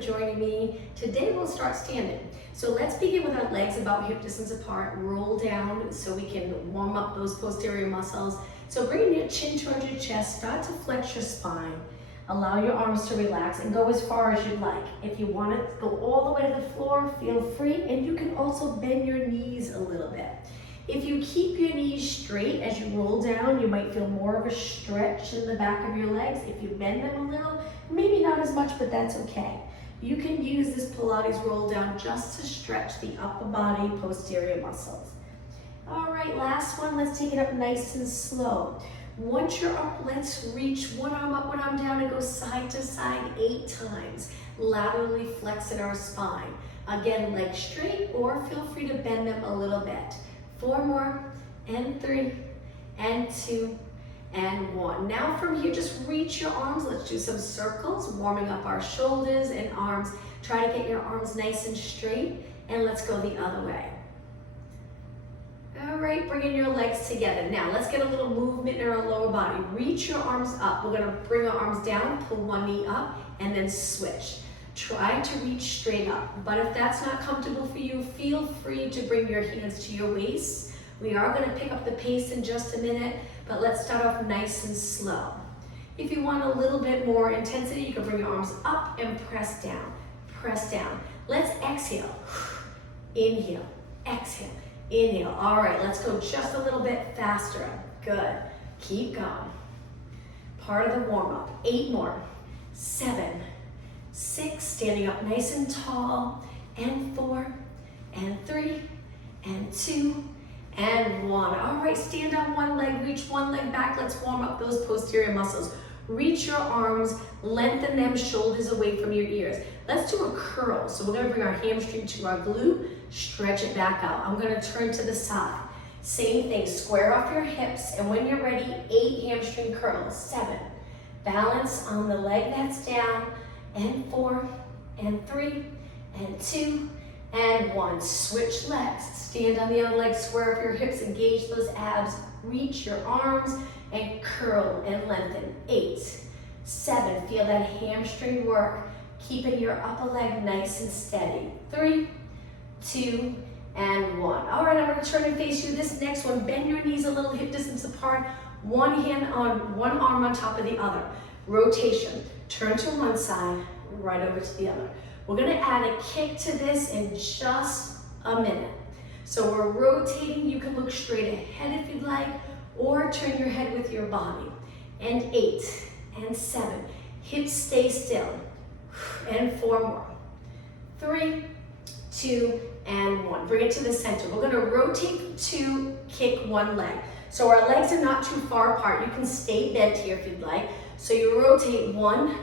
joining me. Today we'll start standing. So let's begin with our legs about hip distance apart. Roll down so we can warm up those posterior muscles. So bring your chin towards your chest, start to flex your spine. Allow your arms to relax and go as far as you'd like. If you want to go all the way to the floor, feel free, and you can also bend your knees a little bit. If you keep your knees straight as you roll down, you might feel more of a stretch in the back of your legs. If you bend them a little, maybe not as much, but that's okay. You can use this Pilates roll down just to stretch the upper body posterior muscles. All right, last one, let's take it up nice and slow. Once you're up, let's reach one arm up, one arm down, and go side to side 8 times, laterally flexing our spine. Again, legs straight, or feel free to bend them a little bit. 4 more, and 3, and 2, and 1. Now from here, just reach your arms. Let's do some circles, warming up our shoulders and arms. Try to get your arms nice and straight, and let's go the other way. All right, bringing your legs together. Now let's get a little movement in our lower body. Reach your arms up. We're gonna bring our arms down, pull one knee up, and then switch. Try to reach straight up, but if that's not comfortable for you, feel free to bring your hands to your waist. We are gonna pick up the pace in just a minute, but let's start off nice and slow. If you want a little bit more intensity, you can bring your arms up and press down, press down. Let's exhale, inhale, exhale. Inhale. All right, let's go just a little bit faster. Good. Keep going. Part of the warm-up. 8 more. 7, 6, standing up nice and tall, and 4, and 3, and 2, and 1. All right, stand on one leg, reach one leg back. Let's warm up those posterior muscles. Reach your arms, lengthen them, shoulders away from your ears. Let's do a curl. So we're gonna bring our hamstring to our glute, stretch it back out. I'm gonna turn to the side. Same thing, square off your hips, and when you're ready, 8 hamstring curls. 7, balance on the leg that's down, and 4, and 3, and 2, and 1. Switch legs, stand on the other leg, square off your hips, engage those abs, reach your arms, and curl and lengthen. 8, 7, feel that hamstring work, keeping your upper leg nice and steady. 3, 2, and 1. All right, I'm gonna turn and face you. This next one, bend your knees a little, hip distance apart, one arm on top of the other. Rotation, turn to one side, right over to the other. We're gonna add a kick to this in just a minute. So we're rotating, you can look straight ahead if you'd like, or turn your head with your body. And 8, and 7, hips stay still, and 4 more. 3, 2, and 1. Bring it to the center. We're gonna rotate 2, kick one leg. So our legs are not too far apart. You can stay bent here if you'd like. So you rotate 1,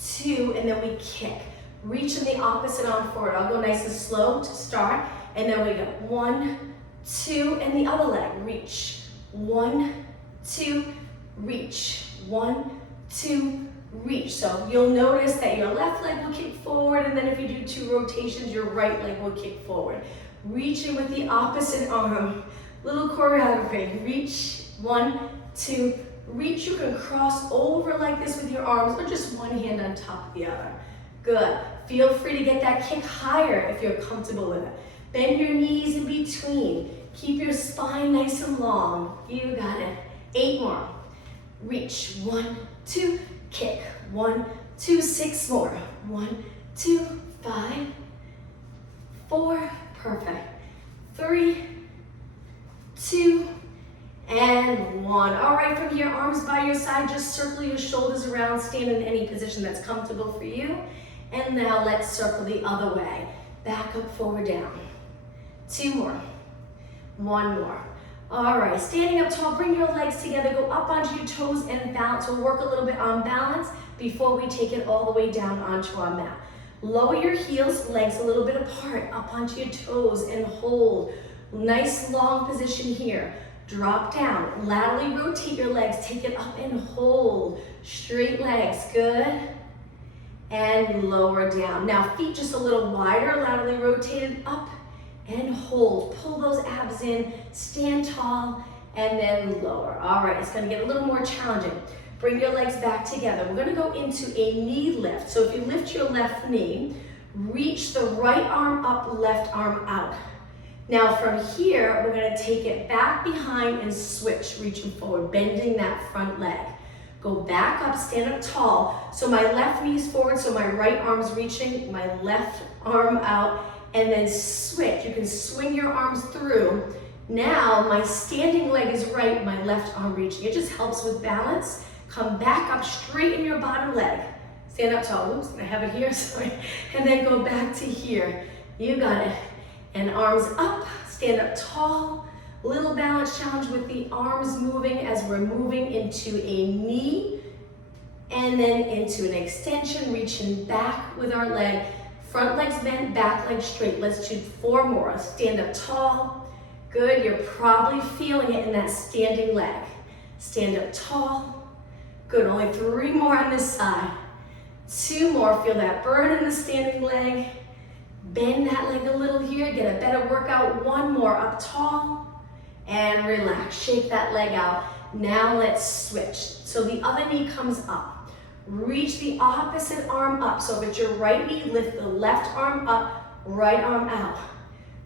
2, and then we kick. Reach in the opposite arm forward. I'll go nice and slow to start, and then we go 1, 2, and the other leg, reach. 1, 2, reach. 1, 2, reach. So you'll notice that your left leg will kick forward, and then if you do 2 rotations, your right leg will kick forward. Reaching with the opposite arm. Little choreography. Reach. 1, 2, reach. You can cross over like this with your arms, or just one hand on top of the other. Good. Feel free to get that kick higher if you're comfortable with it. Bend your knees in between. Keep your spine nice and long. You got it. 8 more. Reach. 1, 2, kick. 1, 2, 6 more. 1, 2, 5, 4, perfect. 3, 2, and 1. All right, from here, arms by your side, just circle your shoulders around, stand in any position that's comfortable for you. And now let's circle the other way. Back up, forward, down. 2 more. 1 more. All right, standing up tall, bring your legs together, go up onto your toes and balance. We'll work a little bit on balance before we take it all the way down onto our mat. Lower your heels, legs a little bit apart, up onto your toes and hold. Nice long position here. Drop down, laterally rotate your legs, take it up and hold. Straight legs, good. And lower down. Now feet just a little wider, laterally rotated, up and hold. Pull those abs in, stand tall, and then lower. All right, it's gonna get a little more challenging. Bring your legs back together. We're gonna go into a knee lift. So if you lift your left knee, reach the right arm up, left arm out. Now from here, we're gonna take it back behind and switch, reaching forward, bending that front leg. Go back up, stand up tall. So my left knee is forward, so my right arm's reaching, my left arm out, and then switch. You can swing your arms through. Now my standing leg is right, my left arm reaching. It just helps with balance. Come back up, straighten your bottom leg. Stand up tall, oops, I have it here, sorry. And then go back to here. You got it. And arms up, stand up tall. Little balance challenge with the arms moving as we're moving into a knee and then into an extension, reaching back with our leg. Front leg's bent, back leg straight. Let's do 4 more. Stand up tall. Good, you're probably feeling it in that standing leg. Stand up tall. Good, only 3 more on this side. 2 more, feel that burn in the standing leg. Bend that leg a little here, get a better workout. 1 more, up tall. And relax, shake that leg out. Now let's switch. So the other knee comes up. Reach the opposite arm up. So if it's your right knee, lift the left arm up, right arm out.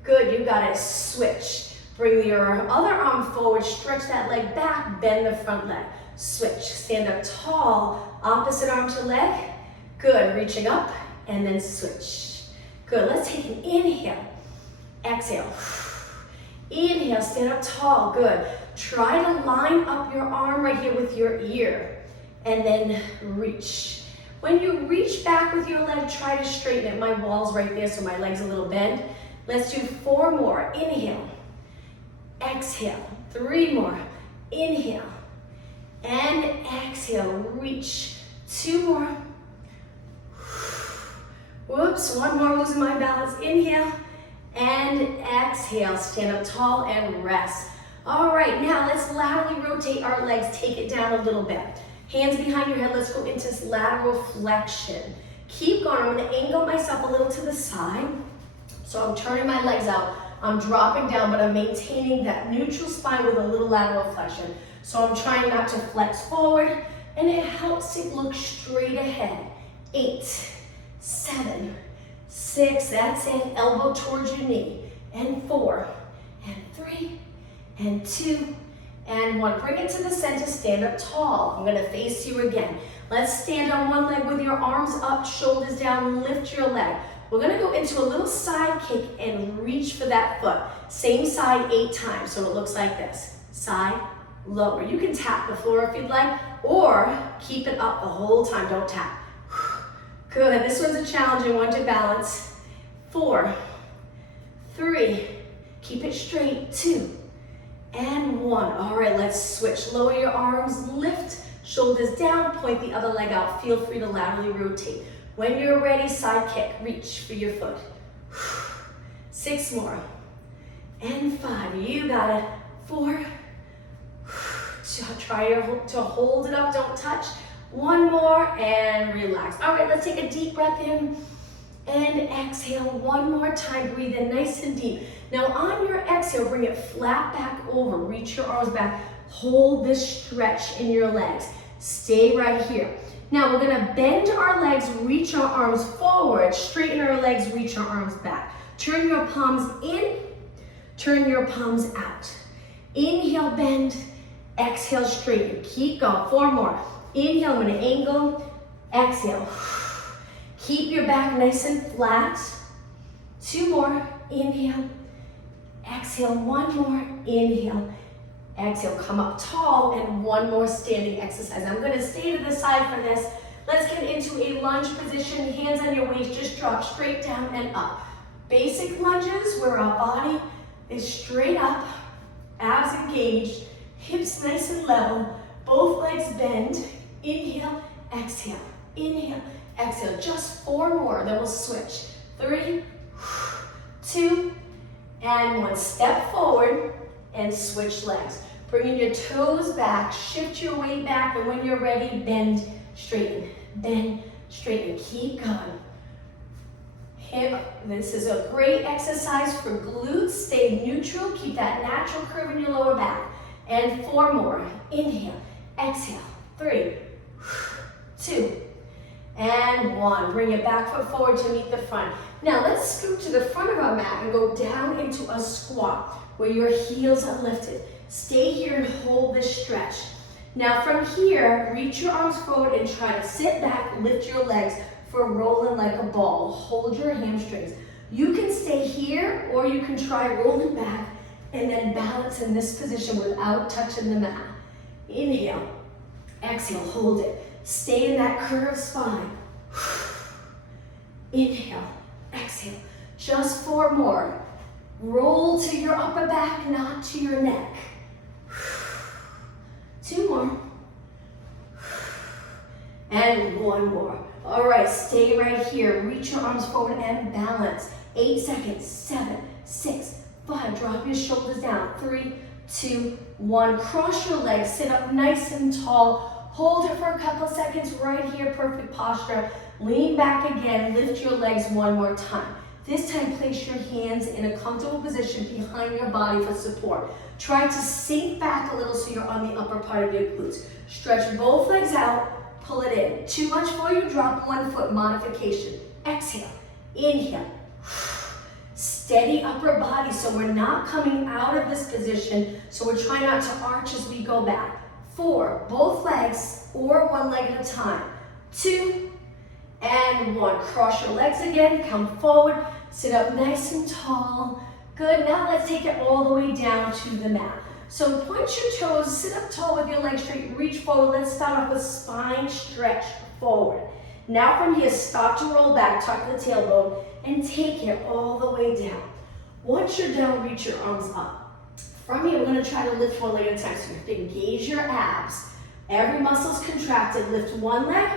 Good, you got it, switch. Bring your other arm forward, stretch that leg back, bend the front leg. Switch, stand up tall, opposite arm to leg. Good, reaching up, and then switch. Good, let's take an inhale. Exhale. Inhale, stand up tall, good. Try to line up your arm right here with your ear, and then reach. When you reach back with your leg, try to straighten it. My wall's right there, so my leg's a little bent. Let's do 4 more, inhale. Exhale, 3 more, inhale. And exhale, reach. 2 more. Whoops, 1 more, losing my balance. Inhale. And exhale, stand up tall and rest. All right, now let's laterally rotate our legs, take it down a little bit. Hands behind your head, let's go into this lateral flexion. Keep going, I'm gonna angle myself a little to the side. So I'm turning my legs out, I'm dropping down, but I'm maintaining that neutral spine with a little lateral flexion. So I'm trying not to flex forward, and it helps to look straight ahead. 8, 7, 6, that's it, elbow towards your knee, and 4, and 3, and 2, and 1. Bring it to the center, stand up tall. I'm gonna face you again. Let's stand on one leg with your arms up, shoulders down, lift your leg. We're gonna go into a little side kick and reach for that foot. Same side 8 times, so it looks like this. Side, lower. You can tap the floor if you'd like, or keep it up the whole time, don't tap. Good, this one's a challenging one to balance. 4, 3, keep it straight, 2, and 1. All right, let's switch. Lower your arms, lift, shoulders down, point the other leg out. Feel free to laterally rotate. When you're ready, side kick, reach for your foot. 6 more, and 5, you got it. 4, try to hold it up, don't touch. 1 more, and relax. All right, let's take a deep breath in, and exhale 1 more time. Breathe in nice and deep. Now on your exhale, bring it flat back over. Reach your arms back. Hold this stretch in your legs. Stay right here. Now we're gonna bend our legs, reach our arms forward, straighten our legs, reach our arms back. Turn your palms in, turn your palms out. Inhale, bend, exhale, straighten. Keep going, 4 more. Inhale, I'm gonna angle, exhale. Keep your back nice and flat. 2 more, inhale, exhale, 1 more, inhale, exhale. Come up tall, and 1 more standing exercise. I'm gonna stay to the side for this. Let's get into a lunge position. Hands on your waist, just drop straight down and up. Basic lunges where our body is straight up, abs engaged, hips nice and level, both legs bend. Inhale, exhale, inhale, exhale. Just 4 more, then we'll switch. 3, 2, and 1. Step forward and switch legs. Bringing your toes back, shift your weight back, and when you're ready, bend, straighten, keep going. Hip, this is a great exercise for glutes. Stay neutral, keep that natural curve in your lower back. And 4 more, inhale, exhale, 3, 2, and 1. Bring your back foot forward to meet the front. Now let's scoot to the front of our mat and go down into a squat where your heels are lifted. Stay here and hold this stretch. Now from here, reach your arms forward and try to sit back, lift your legs for rolling like a ball. Hold your hamstrings. You can stay here or you can try rolling back and then balance in this position without touching the mat. Inhale, exhale, hold it. Stay in that curved spine. Inhale, exhale. Just 4 more. Roll to your upper back, not to your neck. 2 more. And 1 more. All right, stay right here. Reach your arms forward and balance. 8 seconds. 7, 6, 5. Drop your shoulders down. 3, 2, 1. Cross your legs. Sit up nice and tall. Hold it for a couple seconds right here. Perfect posture. Lean back again. Lift your legs 1 more time. This time, place your hands in a comfortable position behind your body for support. Try to sink back a little so you're on the upper part of your glutes. Stretch both legs out, pull it in. Too much for you, drop 1 foot, modification. Exhale, inhale. Steady upper body so we're not coming out of this position, so we're trying not to arch as we go back. 4, both legs or 1 leg at a time. 2, and 1. Cross your legs again, come forward, sit up nice and tall. Good, now let's take it all the way down to the mat. So point your toes, sit up tall with your legs straight, reach forward. Let's start off with spine stretch forward. Now from here, start to roll back, tuck the tailbone, and take it all the way down. Once you're down, reach your arms up. From here, we're gonna try to lift 1 leg at a time. So you have to engage your abs. Every muscle's contracted. Lift 1 leg,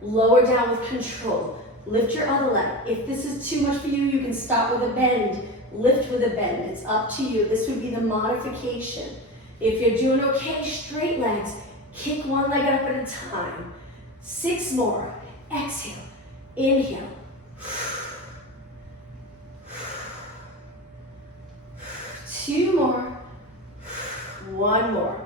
lower down with control. Lift your other leg. If this is too much for you, you can stop with a bend. Lift with a bend. It's up to you. This would be the modification. If you're doing okay, straight legs, kick 1 leg up at a time. 6 more. Exhale. Inhale. 2 more. 1 more.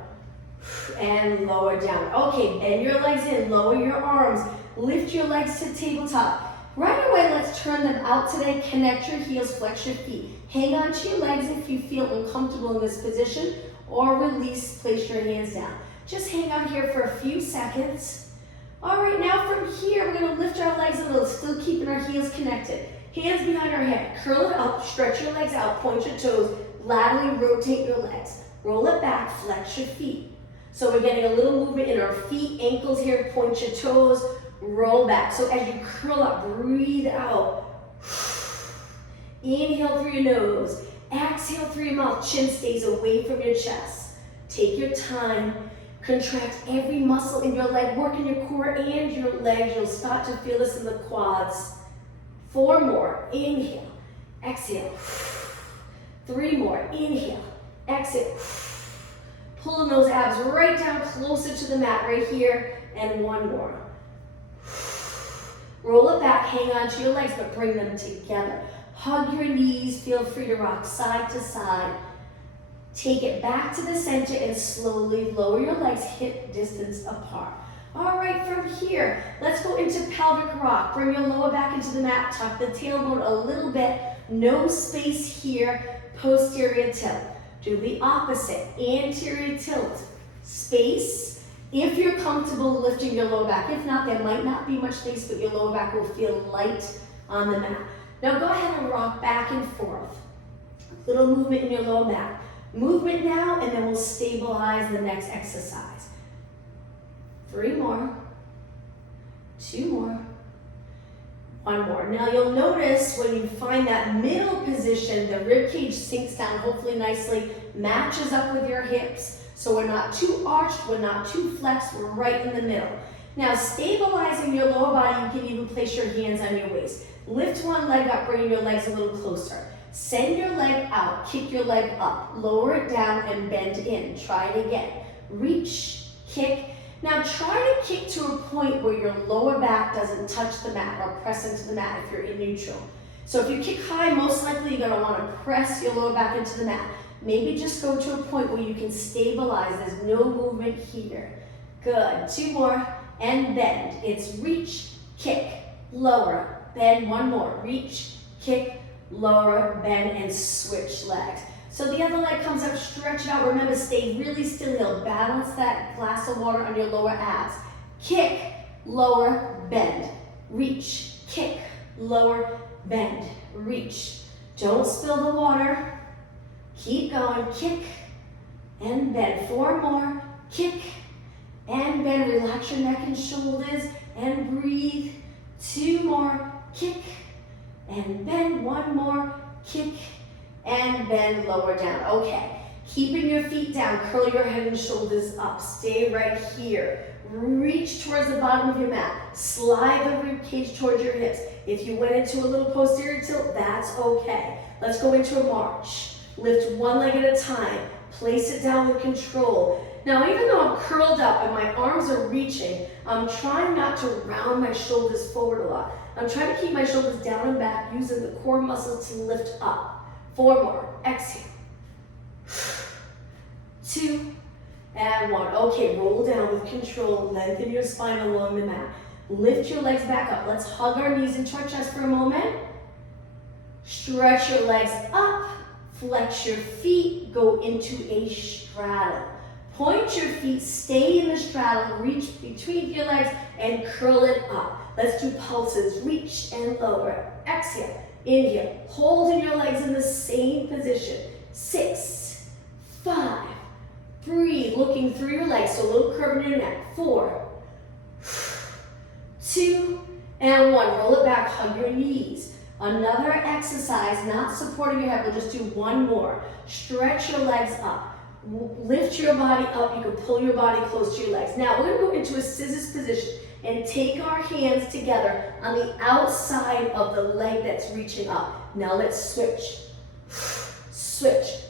And lower down. Okay, bend your legs in, lower your arms, lift your legs to tabletop. Right away, let's turn them out today. Connect your heels, flex your feet. Hang on to your legs if you feel uncomfortable in this position, or release, place your hands down. Just hang out here for a few seconds. All right, now from here, we're gonna lift our legs a little, still keeping our heels connected. Hands behind our head, curl it up, stretch your legs out, point your toes, laterally rotate your legs. Roll it back, flex your feet. So we're getting a little movement in our feet, ankles here, point your toes, roll back. So as you curl up, breathe out. Inhale through your nose, exhale through your mouth, chin stays away from your chest. Take your time, contract every muscle in your leg, work in your core and your legs. You'll start to feel this in the quads. 4 more, inhale, exhale. 3 more, inhale, exhale. Pulling those abs right down closer to the mat right here, and 1 more. Roll it back, hang on to your legs, but bring them together. Hug your knees, feel free to rock side to side. Take it back to the center and slowly lower your legs hip distance apart. All right, from here, let's go into pelvic rock. Bring your lower back into the mat, tuck the tailbone a little bit, no space here, posterior tilt. Do the opposite, anterior tilt, space. If you're comfortable lifting your lower back, if not, there might not be much space, but your lower back will feel light on the mat. Now go ahead and rock back and forth. Little movement in your lower back. Movement now, and then we'll stabilize the next exercise. 3 more, 2 more, 1 more. Now you'll notice when you find that middle position, the rib cage sinks down hopefully nicely, matches up with your hips. So we're not too arched, we're not too flexed, we're right in the middle. Now stabilizing your lower body, you can even place your hands on your waist. Lift 1 leg up, bringing your legs a little closer. Send your leg out, kick your leg up, lower it down and bend in. Try it again. Reach, kick. Now try to kick to a point where your lower back doesn't touch the mat or press into the mat if you're in neutral. So if you kick high, most likely you're gonna wanna press your lower back into the mat. Maybe just go to a point where you can stabilize. There's no movement here. Good. 2 more, and bend. It's reach, kick, lower, bend. 1 more. Reach, kick, lower, bend, and switch legs. So the other leg comes up, stretch it out. Remember, stay really still here. Balance that glass of water on your lower abs. Kick, lower, bend. Reach, kick, lower, bend. Reach. Don't spill the water. Keep going. Kick and bend. 4 more. Kick and bend. Relax your neck and shoulders and breathe. 2 more. Kick and bend. 1 more. Kick and bend. Lower down. Okay. Keeping your feet down. Curl your head and shoulders up. Stay right here. Reach towards the bottom of your mat. Slide the rib cage towards your hips. If you went into a little posterior tilt, that's okay. Let's go into a march. Lift 1 leg at a time. Place it down with control. Now, even though I'm curled up and my arms are reaching, I'm trying not to round my shoulders forward a lot. I'm trying to keep my shoulders down and back, using the core muscles to lift up. 4 more. Exhale. 2 and 1. Okay, roll down with control. Lengthen your spine along the mat. Lift your legs back up. Let's hug our knees into our chest for a moment. Stretch your legs up. Flex your feet. Go into a straddle. Point your feet. Stay in the straddle. Reach between your legs and curl it up. Let's do pulses. Reach and lower. Exhale. Inhale. Holding your legs in the same position. 6, 5. Breathe. Looking through your legs. So a little curve in your neck. 4, 2, and 1. Roll it back. Hug your knees. Another exercise, not supporting your head. We'll just do 1 more. Stretch your legs up. Lift your body up. You can pull your body close to your legs. Now, we're going to go into a scissors position and take our hands together on the outside of the leg that's reaching up. Now, let's switch. Switch.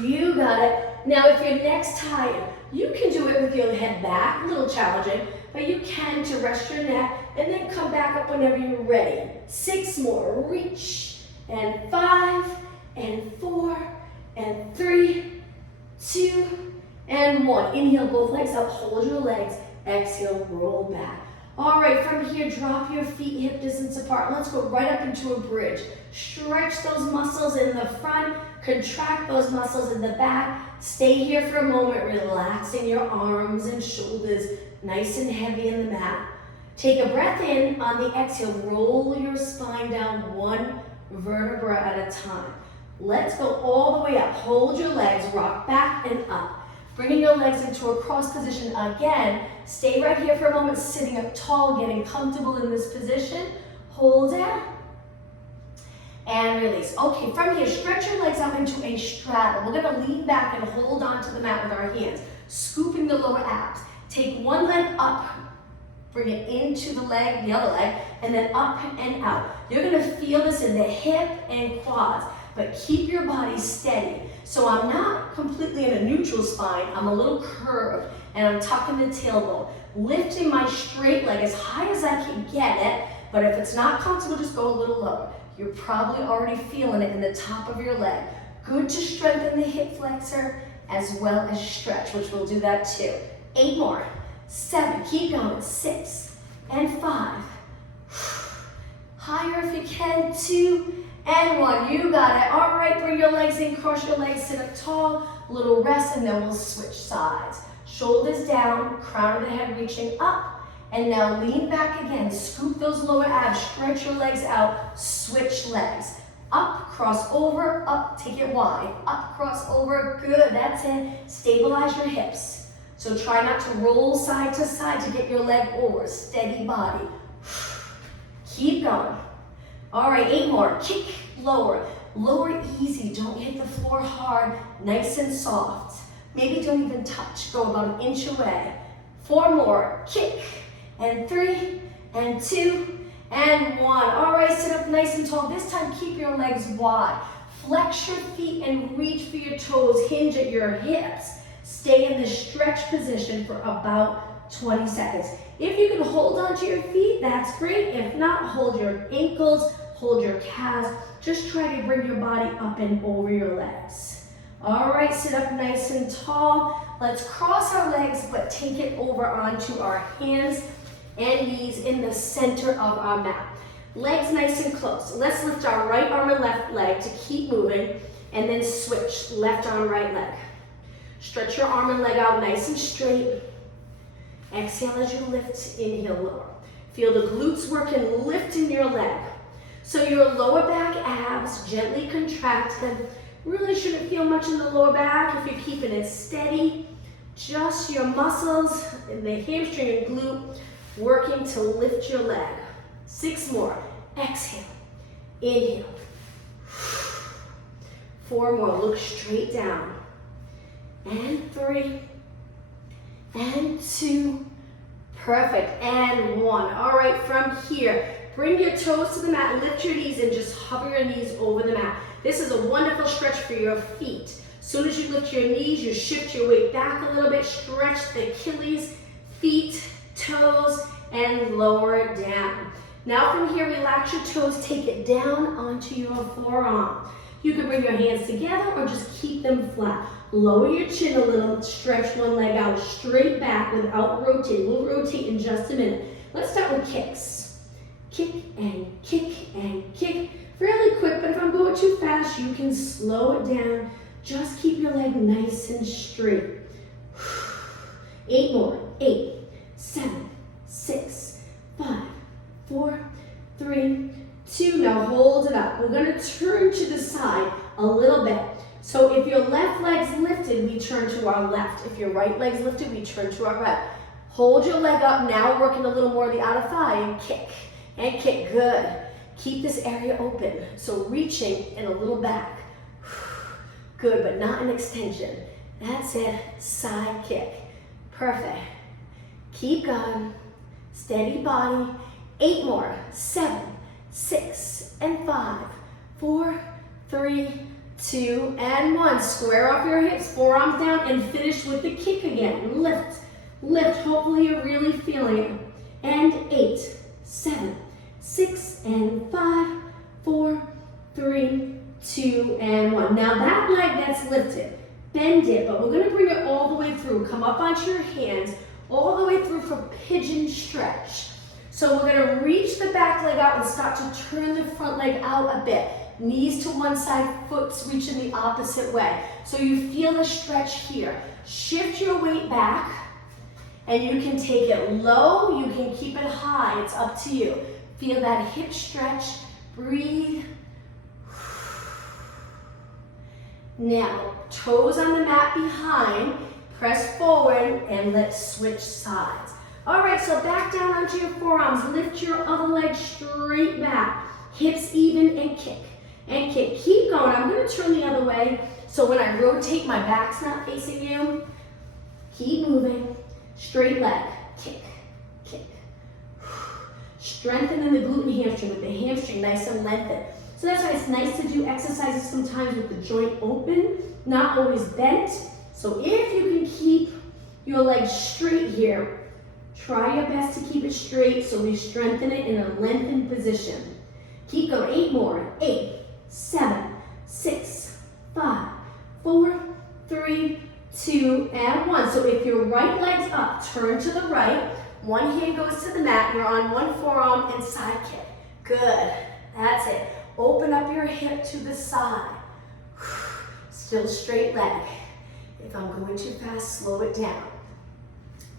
You got it. Now, if your neck's tired, you can do it with your head back. A little challenging, but you can to rest your neck and then come back up whenever you're ready. 6 more. Reach. And 5, and 4, and 3, 2, and 1. Inhale, both legs up. Hold your legs. Exhale, roll back. All right, from here, drop your feet hip distance apart. Let's go right up into a bridge. Stretch those muscles in the front. Contract those muscles in the back. Stay here for a moment, relaxing your arms and shoulders, nice and heavy in the mat. Take a breath in. On the exhale, roll your spine down 1 vertebra at a time. Let's go all the way up. Hold your legs, rock back and up. Bringing your legs into a cross position again. Stay right here for a moment, sitting up tall, getting comfortable in this position. Hold it. And release. Okay, from here, stretch your legs out into a straddle. We're going to lean back and hold onto the mat with our hands, scooping the lower abs. Take 1 leg up, bring it into the leg, the other leg, and then up and out. You're going to feel this in the hip and quads, but keep your body steady. So I'm not completely in a neutral spine. I'm a little curved, and I'm tucking the tailbone, lifting my straight leg as high as I can get it, but if it's not comfortable, just go a little lower. You're probably already feeling it in the top of your leg. Good to strengthen the hip flexor as well as stretch, which we'll do that too. 8 more. 7, keep going. 6 and 5. Higher if you can. 2 and 1. You got it. All right, bring your legs in, cross your legs, sit up tall. A little rest, and then we'll switch sides. Shoulders down, crown of the head reaching up. And now lean back again, scoop those lower abs, stretch your legs out, switch legs. Up, cross over, up, take it wide. Up, cross over, good, that's it. Stabilize your hips. So try not to roll side to side to get your leg over, steady body. Keep going. All right, 8 more, kick, lower. Lower easy, don't hit the floor hard, nice and soft. Maybe don't even touch, go about 1 inch away. 4 more, kick. And 3, and 2, and 1. All right, sit up nice and tall. This time, keep your legs wide. Flex your feet and reach for your toes. Hinge at your hips. Stay in this stretch position for about 20 seconds. If you can hold onto your feet, that's great. If not, hold your ankles, hold your calves. Just try to bring your body up and over your legs. All right, sit up nice and tall. Let's cross our legs, but take it over onto our hands and knees in the center of our mat. Legs nice and close. Let's lift our right arm and left leg to keep moving, and then switch left arm, right leg. Stretch your arm and leg out nice and straight. Exhale as you lift, inhale, lower. Feel the glutes working, lifting your leg. So your lower back abs, gently contract them. Really shouldn't feel much in the lower back if you're keeping it steady. Just your muscles in the hamstring and glute working to lift your leg. 6 more. Exhale. Inhale. 4 more. Look straight down. And 3. And 2. Perfect. And 1. All right, from here, bring your toes to the mat, lift your knees, and just hover your knees over the mat. This is a wonderful stretch for your feet. As soon as you lift your knees, you shift your weight back a little bit, stretch the Achilles, feet, toes, and lower down. Now from here, relax your toes, take it down onto your forearm. You can bring your hands together or just keep them flat. Lower your chin a little, stretch one leg out straight back without rotating. We'll rotate in just a minute. Let's start with kicks. Kick and kick and kick. Fairly quick, but if I'm going too fast, you can slow it down. Just keep your leg nice and straight. 8 more. 8, 7, 6, 5, 4, 3, 2. Now hold it up. We're going to turn to the side a little bit. So if your left leg's lifted, we turn to our left. If your right leg's lifted, we turn to our right. Hold your leg up. Now working a little more of the outer thigh and kick. And kick. Good. Keep this area open. So reaching and a little back. Good, but not an extension. That's it. Side kick. Perfect. Keep going. Steady body. 8 more. 7, 6, and 5, 4, 3, 2, and 1. Square off your hips, forearms down, and finish with the kick again. Lift, lift. Hopefully you're really feeling it. And 8, 7, 6, and 5, 4, 3, 2, and 1. Now that leg that's lifted, bend it, but we're going to bring it all the way through. Come up onto your hands, all the way through for pigeon stretch. So we're going to reach the back leg out and start to turn the front leg out a bit. Knees to one side, foot reaching the opposite way. So you feel the stretch here. Shift your weight back, and you can take it low, you can keep it high. It's up to you. Feel that hip stretch. Breathe. Now, toes on the mat behind. Press forward, and let's switch sides. All right, so back down onto your forearms. Lift your other leg straight back. Hips even and kick. And kick. Keep going. I'm going to turn the other way. So when I rotate, my back's not facing you. Keep moving. Straight leg. Kick. Kick. Strengthening the glute and hamstring with the hamstring nice and lengthened. So that's why it's nice to do exercises sometimes with the joint open, not always bent. So if you can keep your legs straight here, try your best to keep it straight so we strengthen it in a lengthened position. Keep going. 8 more. 8, 7, 6, 5, 4, 3, 2, and 1. So if your right leg's up, turn to the right. One hand goes to the mat. You're on one forearm and side kick. Good. That's it. Open up your hip to the side. Still straight leg. If I'm going too fast, slow it down.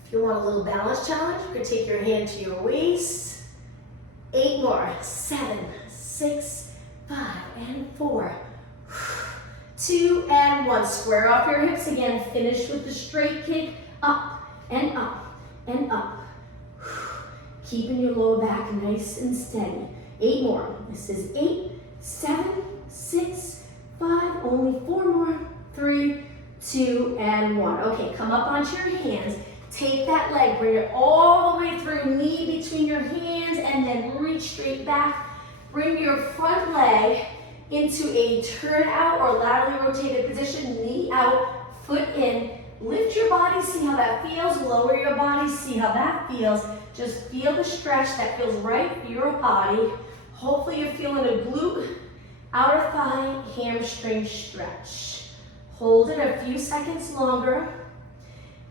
If you want a little balance challenge, you can take your hand to your waist. 8 more. 7, 6, 5, and 4. 2, and 1. Square off your hips again. Finish with the straight kick. Up, and up, and up. Keeping your lower back nice and steady. 8 more. This is 8, 7, 6, 5. Only 4 more. 3, 2, and 1. Okay, come up onto your hands. Take that leg, bring it all the way through, knee between your hands, and then reach straight back. Bring your front leg into a turn out or laterally rotated position, knee out, foot in. Lift your body, see how that feels. Lower your body, see how that feels. Just feel the stretch that feels right for your body. Hopefully you're feeling a glute, outer thigh, hamstring stretch. Hold it a few seconds longer.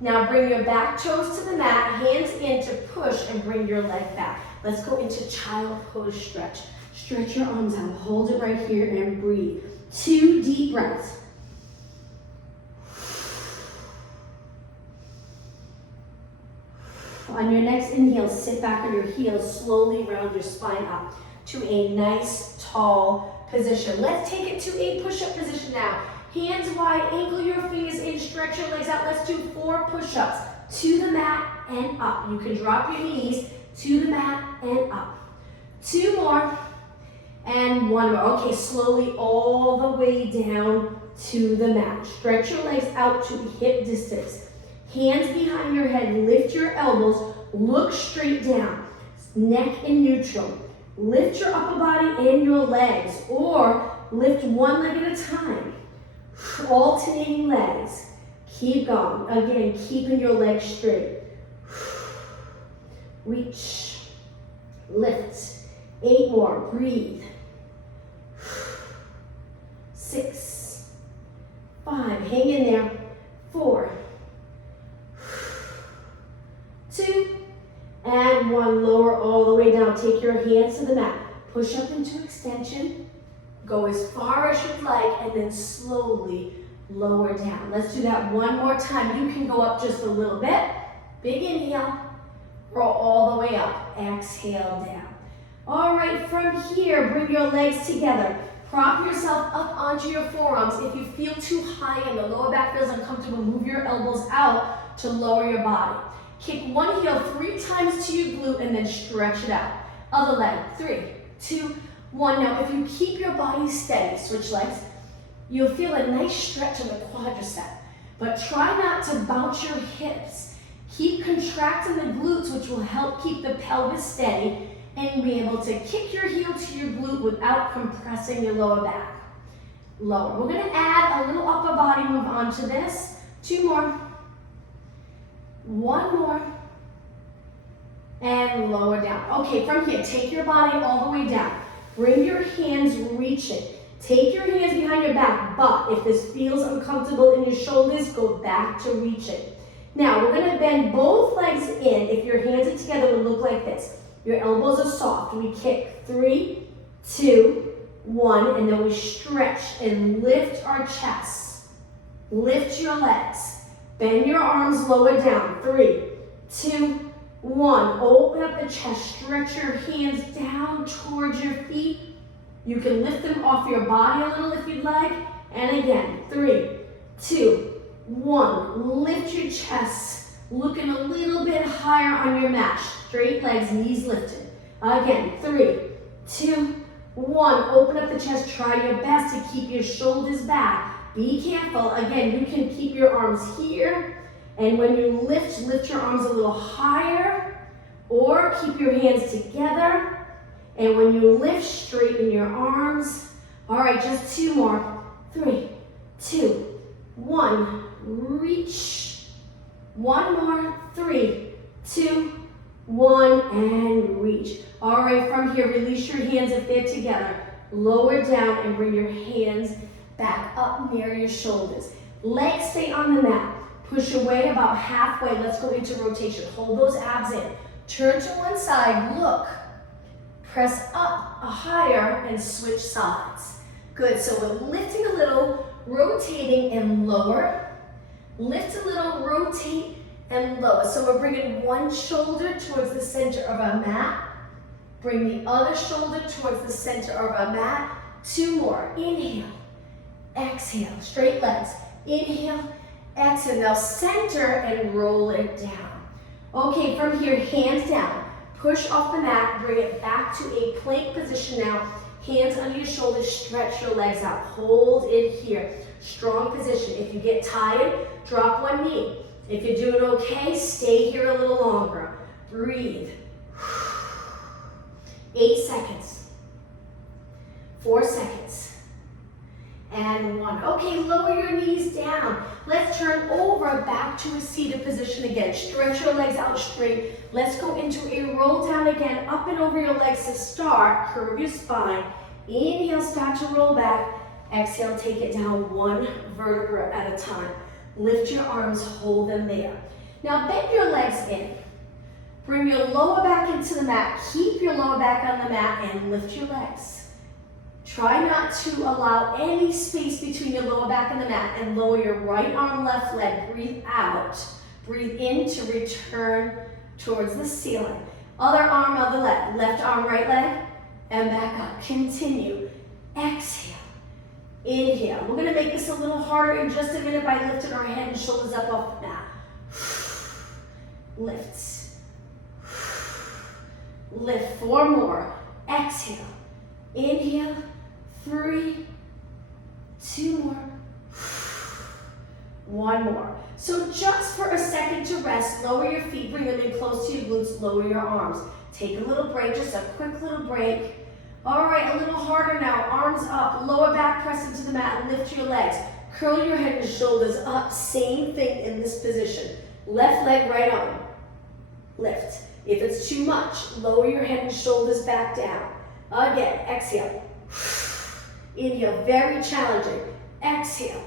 Now bring your back toes to the mat, hands in to push and bring your leg back. Let's go into child pose stretch. Stretch your arms out, hold it right here and breathe. 2 deep breaths. On your next inhale, sit back on your heels, slowly round your spine up to a nice tall position. Let's take it to a push-up position now. Hands wide, ankle your fingers in, stretch your legs out. Let's do 4 push-ups to the mat and up. You can drop your knees to the mat and up. 2 more and 1 more. Okay, slowly all the way down to the mat. Stretch your legs out to hip distance. Hands behind your head, lift your elbows, look straight down. Neck in neutral. Lift your upper body and your legs, or lift one leg at a time. Alternating legs. Keep going. Again, keeping your legs straight. Reach. Lift. 8 more. Breathe. 6. 5. Hang in there. 4. 2. And 1. Lower all the way down. Take your hands to the mat. Push up into extension. Go as far as you'd like, and then slowly lower down. Let's do that one more time. You can go up just a little bit. Big inhale. Roll all the way up. Exhale down. All right, from here, bring your legs together. Prop yourself up onto your forearms. If you feel too high and the lower back feels uncomfortable, move your elbows out to lower your body. Kick one heel 3 times to your glute and then stretch it out. Other leg, 3, 2, 1. Now, if you keep your body steady, switch legs, you'll feel a nice stretch in the quadricep. But try not to bounce your hips. Keep contracting the glutes, which will help keep the pelvis steady and be able to kick your heel to your glute without compressing your lower back. Lower. We're going to add a little upper body move onto this. 2 more. 1 more. And lower down. Okay, from here, take your body all the way down. Bring your hands, reach it. Take your hands behind your back, but if this feels uncomfortable in your shoulders, go back to reach it. Now, we're going to bend both legs in. If your hands are together, it will look like this. Your elbows are soft. We kick 3, 2, 1, and then we stretch and lift our chest. Lift your legs. Bend your arms lower down. 3, 2, 1. Open up the chest. Stretch your hands down towards your feet. You can lift them off your body a little if you'd like. And again, 3, 2, 1. Lift your chest. Looking a little bit higher on your mat. Straight legs, knees lifted. Again, 3, 2, 1. Open up the chest. Try your best to keep your shoulders back. Be careful. Again, you can keep your arms here. And when you lift your arms a little higher. Or keep your hands together. And when you lift, straighten your arms. All right, just 2 more. 3, 2, 1. Reach. 1 more. 3, 2, 1, and reach. All right, from here, release your hands if they're together. Lower down and bring your hands back up near your shoulders. Legs stay on the mat. Push away about halfway. Let's go into rotation. Hold those abs in. Turn to one side. Look. Press up higher and switch sides. Good, so we're lifting a little, rotating and lower. Lift a little, rotate and lower. So we're bringing one shoulder towards the center of our mat. Bring the other shoulder towards the center of our mat. 2 more. Inhale, exhale, straight legs. Inhale, exhale. Now center and roll it down. Okay, from here, hands down. Push off the mat, bring it back to a plank position now. Hands under your shoulders, stretch your legs out. Hold it here. Strong position. If you get tired, drop one knee. If you're doing okay, stay here a little longer. Breathe. 8 seconds. 4 seconds. And 1. Okay, lower your knees down. Let's turn over back to a seated position again. Stretch your legs out straight. Let's go into a roll down again. Up and over your legs to start. Curve your spine. Inhale, start to roll back. Exhale, take it down one vertebra at a time. Lift your arms, hold them there. Now bend your legs in. Bring your lower back into the mat. Keep your lower back on the mat and lift your legs. Try not to allow any space between your lower back and the mat, and lower your right arm, left leg. Breathe out. Breathe in to return towards the ceiling. Other arm, other leg. Left arm, right leg, and back up. Continue. Exhale. Inhale. We're going to make this a little harder in just a minute by lifting our head and shoulders up off the mat. Lift. Lift. 4 more. Exhale. Inhale. 3, 2 more. 1 more. So just for a second to rest, lower your feet, bring them in close to your glutes, lower your arms. Take a little break, just a quick little break. All right, a little harder now. Arms up, lower back press into the mat, lift your legs. Curl your head and shoulders up, same thing in this position. Left leg, right arm, lift. If it's too much, lower your head and shoulders back down. Again, exhale. Inhale, very challenging. Exhale.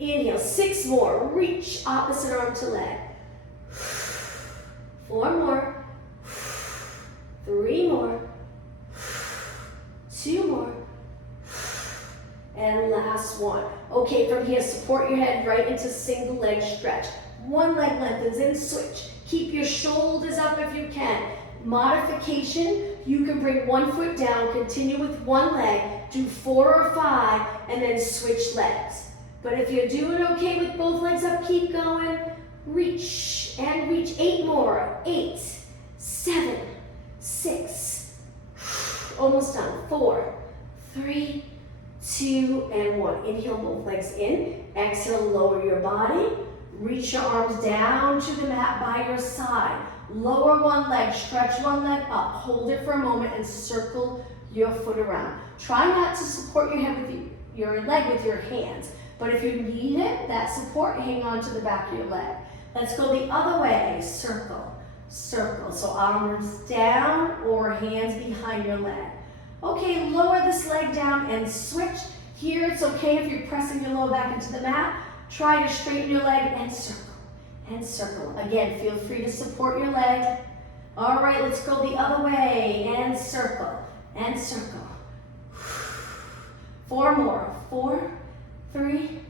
Inhale, 6 more. Reach opposite arm to leg. 4 more. 3 more. 2 more. And last one. Okay, from here, support your head right into single leg stretch. One leg lengthens and switch. Keep your shoulders up if you can. Modification, you can bring one foot down, continue with one leg, do 4 or 5, and then switch legs. But if you're doing okay with both legs up, keep going. Reach and reach. 8 more. 8, 7, 6. Almost done. 4, 3, 2, and 1. Inhale, both legs in. Exhale, lower your body. Reach your arms down to the mat by your side. Lower one leg, stretch one leg up. Hold it for a moment and circle your foot around. Try not to support your head with your leg with your hands. But if you need it, that support, hang on to the back of your leg. Let's go the other way. Circle, circle. So arms down or hands behind your leg. Okay, lower this leg down and switch. Here it's okay if you're pressing your lower back into the mat. Try to straighten your leg and circle. And circle. Again, feel free to support your leg. All right, let's go the other way. And circle. And circle. 4 more. 4, 3,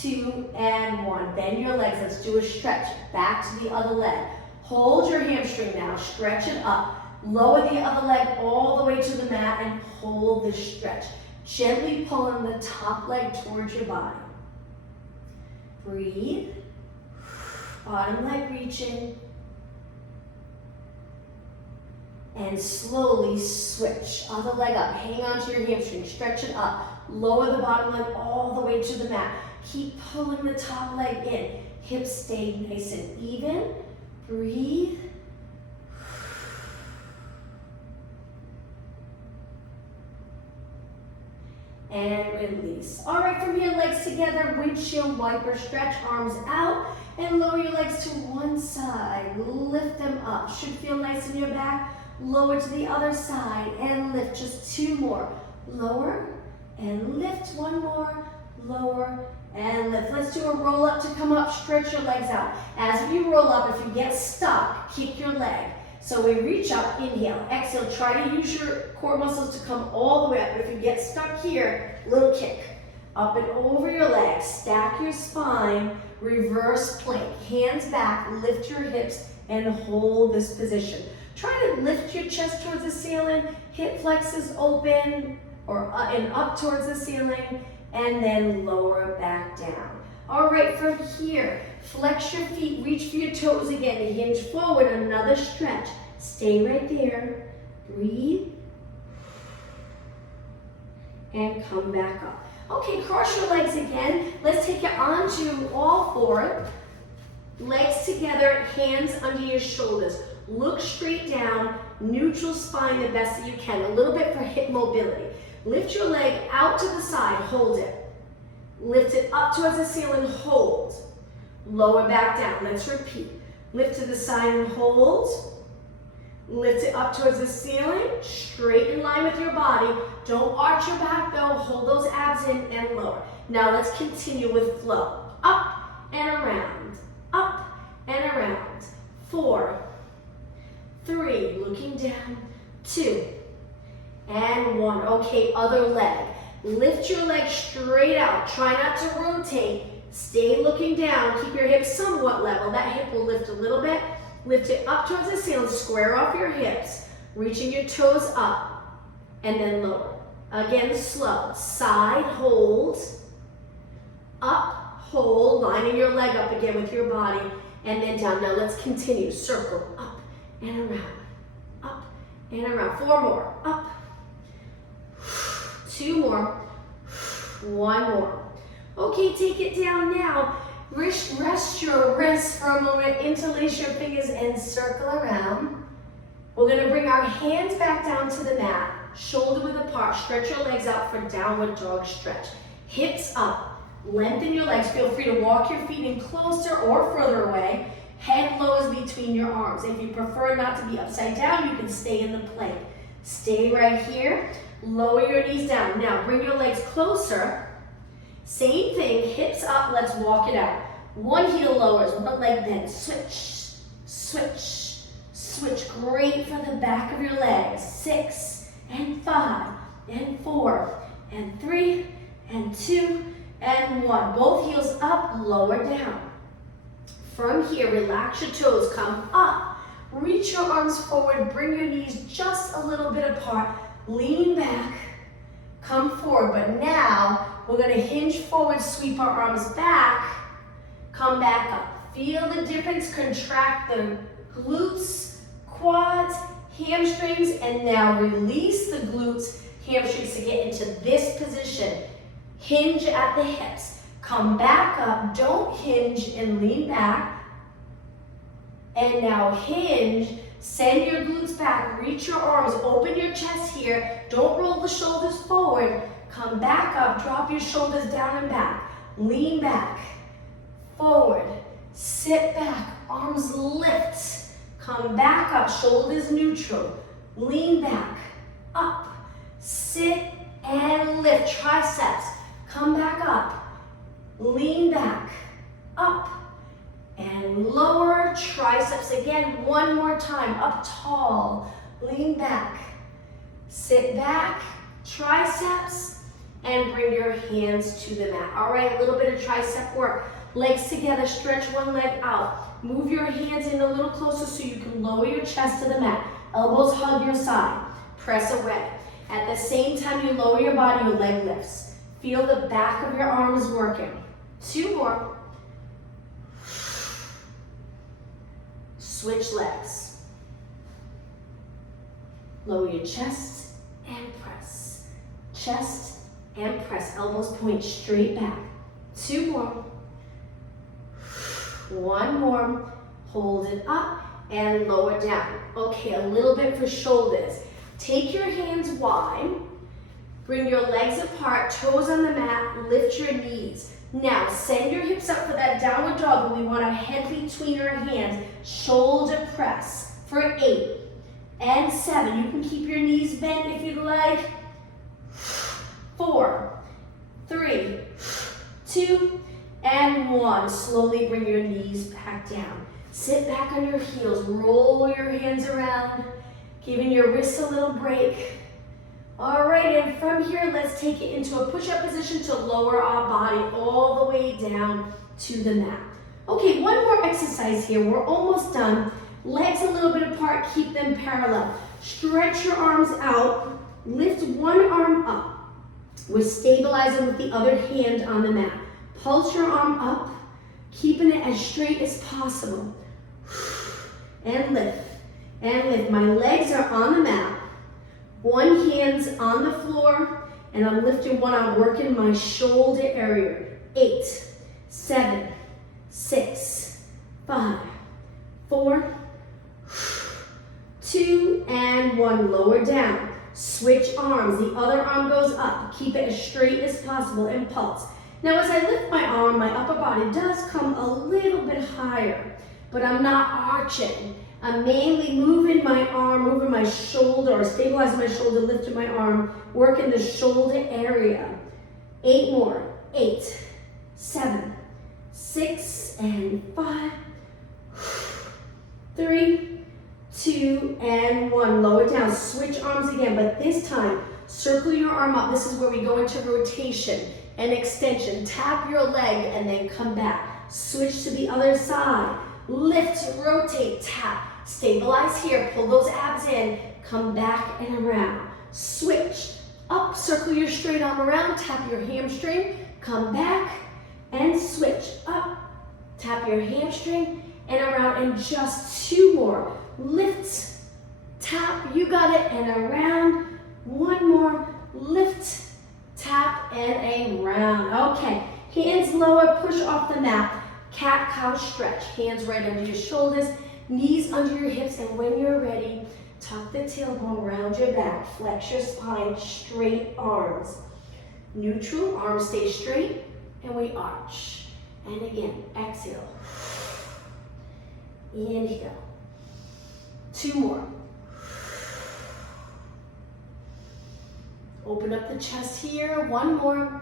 2, and 1. Bend your legs. Let's do a stretch. Back to the other leg. Hold your hamstring now. Stretch it up. Lower the other leg all the way to the mat and hold this stretch. Gently pulling the top leg towards your body. Breathe. Bottom leg reaching. And slowly switch. Other leg up. Hang on to your hamstring. Stretch it up. Lower the bottom leg all the way to the mat. Keep pulling the top leg in. Hips stay nice and even. Breathe. And release. All right, from here, legs together, windshield wiper, stretch arms out, and lower your legs to one side. Lift them up. Should feel nice in your back. Lower to the other side and lift. Just 2 more. Lower and lift. 1 more. Lower and lift. Let's do a roll up to come up. Stretch your legs out. As you roll up, if you get stuck, kick your leg. So we reach up, inhale, exhale. Try to use your core muscles to come all the way up. If you get stuck here, little kick. Up and over your legs. Stack your spine. Reverse plank. Hands back. Lift your hips and hold this position. Try to lift your chest towards the ceiling. Hip flexors open and up towards the ceiling. And then lower back down. All right, from here, flex your feet, reach for your toes again, hinge forward, another stretch. Stay right there, breathe, and come back up. Okay, cross your legs again. Let's take it onto all 4. Legs together, hands under your shoulders. Look straight down, neutral spine the best that you can. A little bit for hip mobility. Lift your leg out to the side, hold it. Lift it up towards the ceiling, hold. Lower back down, let's repeat. Lift to the side and hold. Lift it up towards the ceiling, straight in line with your body. Don't arch your back though, hold those abs in and lower. Now let's continue with flow. Up and around, up and around. 4, 3, looking down, 2, and 1. Okay, other leg. Lift your leg straight out. Try not to rotate. Stay looking down. Keep your hips somewhat level. That hip will lift a little bit. Lift it up towards the ceiling. Square off your hips. Reaching your toes up and then lower. Again, slow. Side, hold. Up, hold. Lining your leg up again with your body. And then down. Now let's continue. Circle. Up and around. Up and around. 4 more. Up. 2 more. 1 more. Okay, take it down now. Rest your wrists for a moment. Interlace your fingers and circle around. We're going to bring our hands back down to the mat. Shoulder width apart. Stretch your legs out for downward dog stretch. Hips up. Lengthen your legs. Feel free to walk your feet in closer or further away. Head lowers between your arms. If you prefer not to be upside down, you can stay in the plank. Stay right here. Lower your knees down. Now bring your legs closer. Same thing, hips up, let's walk it out. One heel lowers, one leg bends. Switch, switch, switch. Great for the back of your legs. 6 and 5 and 4 and 3 and 2 and 1. Both heels up, lower down. From here, relax your toes, come up. Reach your arms forward, bring your knees just a little bit apart. Lean back, come forward, but now we're going to hinge forward, sweep our arms back, come back up. Feel the difference, contract the glutes, quads, hamstrings, and now release the glutes, hamstrings to get into this position. Hinge at the hips, come back up, don't hinge and lean back, and now hinge. Send your glutes back, reach your arms, open your chest here. Don't roll the shoulders forward. Come back up, drop your shoulders down and back. Lean back, forward, sit back, arms lift. Come back up, shoulders neutral. Lean back, up, sit and lift. Triceps, come back up. Lean back, up. And lower, triceps again, one more time, up tall, lean back, sit back, triceps, and bring your hands to the mat. All right, a little bit of tricep work. Legs together, stretch one leg out. Move your hands in a little closer so you can lower your chest to the mat. Elbows hug your side, press away. At the same time you lower your body, your leg lifts. Feel the back of your arms working. 2 more. Switch legs. Lower your chest and press. Chest and press. Elbows point straight back. 2 more. 1 more. Hold it up and lower down. Okay, a little bit for shoulders. Take your hands wide. Bring your legs apart, toes on the mat, lift your knees. Now, send your hips up for that downward dog, and we want our head between our hands. Shoulder press for 8 and 7. You can keep your knees bent if you'd like. 4, 3, 2, and 1. Slowly bring your knees back down. Sit back on your heels. Roll your hands around, giving your wrists a little break. All right, and from here, let's take it into a push-up position to lower our body all the way down to the mat. Okay, one more exercise here. We're almost done. Legs a little bit apart, keep them parallel. Stretch your arms out, lift one arm up. We're stabilizing with the other hand on the mat. Pulse your arm up, keeping it as straight as possible. And lift, and lift. My legs are on the mat. One hand's on the floor, and I'm lifting one arm, working my shoulder area. 8, 7, 6, 5, 4, 2, and 1. Lower down. Switch arms. The other arm goes up. Keep it as straight as possible and pulse. Now, as I lift my arm, my upper body does come a little bit higher, but I'm not arching. I'm mainly moving my arm, moving my shoulder, or stabilizing my shoulder, lifting my arm, working the shoulder area. 8 more. 8, 7, 6, and 5, 3, 2, and 1. Lower down. Switch arms again, but this time, circle your arm up. This is where we go into rotation and extension. Tap your leg and then come back. Switch to the other side. Lift, rotate, tap. Stabilize here. Pull those abs in. Come back and around. Switch. Up, circle your straight arm around. Tap your hamstring. Come back and switch. Up, tap your hamstring and around. And just 2 more. Lift, tap, you got it, and around. 1 more. Lift, tap, and around. Okay, hands lower, push off the mat. Cat, cow stretch. Hands right under your shoulders, knees under your hips, and when you're ready, tuck the tailbone around your back. Flex your spine, straight arms. Neutral, arms stay straight, and we arch. And again, exhale. Inhale. 2 more. Open up the chest here. 1 more.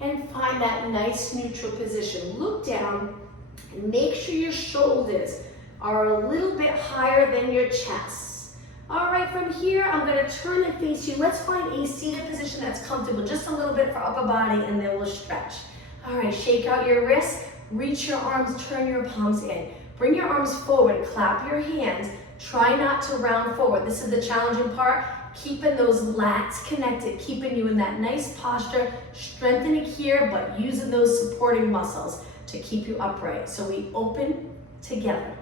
And find that nice neutral position. Look down and make sure your shoulders are a little bit higher than your chest. All right, from here, I'm gonna turn and face you. Let's find a seated position that's comfortable, just a little bit for upper body, and then we'll stretch. All right, shake out your wrists, reach your arms, turn your palms in. Bring your arms forward, clap your hands. Try not to round forward. This is the challenging part, keeping those lats connected, keeping you in that nice posture, strengthening here, but using those supporting muscles to keep you upright. So we open together,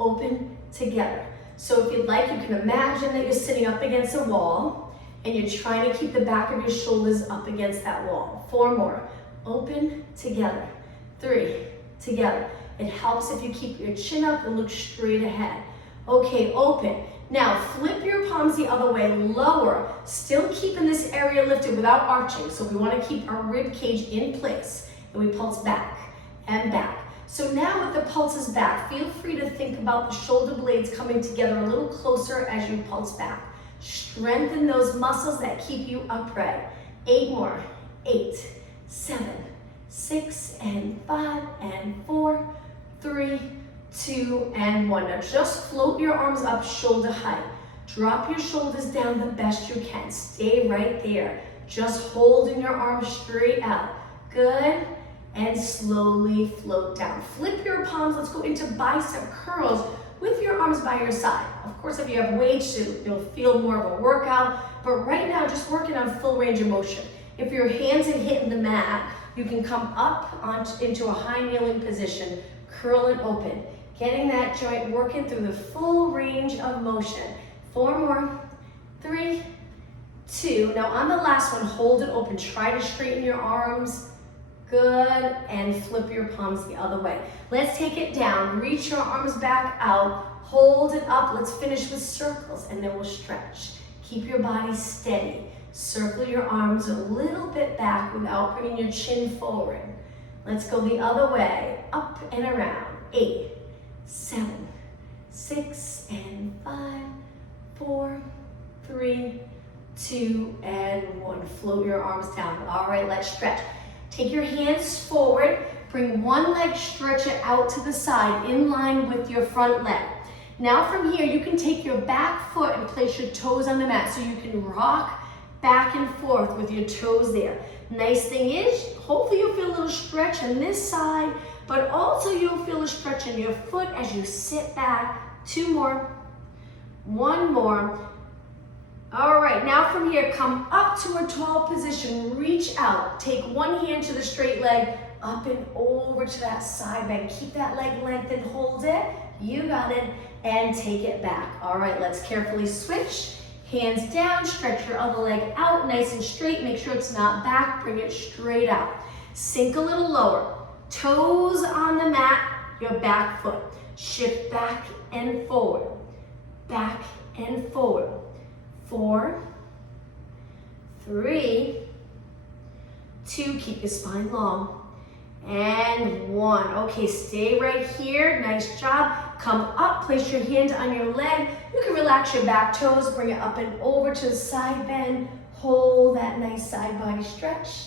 open together. So if you'd like, you can imagine that you're sitting up against a wall and you're trying to keep the back of your shoulders up against that wall. 4 more. Open together. 3 together. It helps if you keep your chin up and look straight ahead. Okay, open. Now flip your palms the other way, lower, still keeping this area lifted without arching. So we want to keep our rib cage in place, and we pulse back and back. So now with the pulses back, feel free to think about the shoulder blades coming together a little closer as you pulse back. Strengthen those muscles that keep you upright. 8 more. 8, 7, 6, and 5, and 4, 3, 2, and 1. Now just float your arms up shoulder height. Drop your shoulders down the best you can. Stay right there. Just holding your arms straight out. Good. And slowly float down. Flip your palms. Let's go into bicep curls with your arms by your side. Of course, if you have weights, you'll feel more of a workout. But right now, just working on full range of motion. If your hands are hitting the mat, you can come up into a high kneeling position, curl and open. Getting that joint working through the full range of motion. 4 more. 3, 2. Now on the last one, hold it open. Try to straighten your arms. Good, and flip your palms the other way. Let's take it down. Reach your arms back out. Hold it up. Let's finish with circles, and then we'll stretch. Keep your body steady. Circle your arms a little bit back without bringing your chin forward. Let's go the other way, up and around. 8, 7, 6, and 5, 4, 3, 2, and 1. Float your arms down. All right, let's stretch. Take your hands forward, bring one leg, stretch it out to the side, in line with your front leg. Now from here, you can take your back foot and place your toes on the mat so you can rock back and forth with your toes there. Nice thing is, hopefully you'll feel a little stretch on this side, but also you'll feel a stretch in your foot as you sit back. 2 more, 1 more. All right, now from here, come up to a tall position, reach out. Take one hand to the straight leg, up and over to that side bend. Keep that leg lengthened, hold it. You got it, and take it back. All right, let's carefully switch. Hands down, stretch your other leg out, nice and straight. Make sure it's not back, bring it straight out. Sink a little lower. Toes on the mat, your back foot. Shift back and forward, back and forward. 4, 3, 2, keep your spine long, and 1. Okay, stay right here, nice job. come up, place your hand on your leg. You can relax your back toes, bring it up and over to the side bend. Hold that nice side body stretch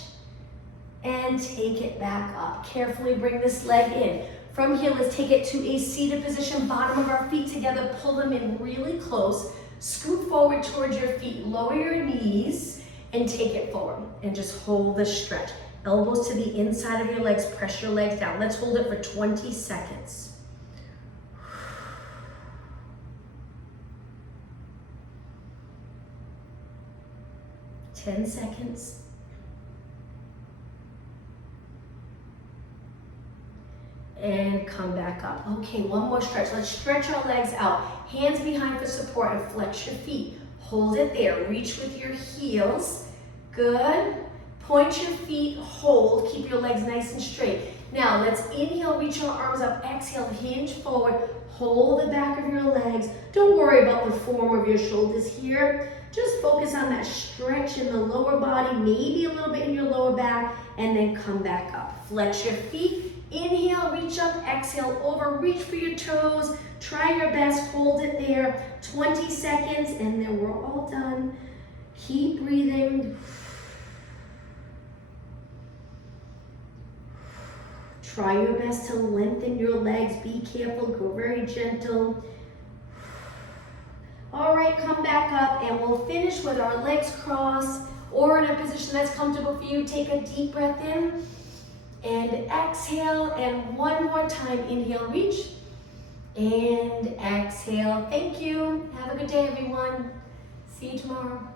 and take it back up. Carefully bring this leg in. From here, let's take it to a seated position, bottom of our feet together, pull them in really close. Scoot forward towards your feet, lower your knees and take it forward and just hold the stretch. Elbows to the inside of your legs, press your legs down. Let's hold it for 20 seconds. 10 seconds. And come back up. Okay, one more stretch. Let's stretch our legs out. Hands behind for support and flex your feet. Hold it there. Reach with your heels. Good. Point your feet, hold. Keep your legs nice and straight. Now, let's inhale, reach your arms up. Exhale, hinge forward. Hold the back of your legs. Don't worry about the form of your shoulders here. Just focus on that stretch in the lower body, maybe a little bit in your lower back, and then come back up. Flex your feet. Inhale, reach up, exhale, over, reach for your toes. Try your best, hold it there. 20 seconds, and then we're all done. Keep breathing. Try your best to lengthen your legs. Be careful, go very gentle. All right, come back up, and we'll finish with our legs crossed or in a position that's comfortable for you. Take a deep breath in. And exhale, and one more time, inhale, reach, and exhale. Thank you. Have a good day, everyone. See you tomorrow.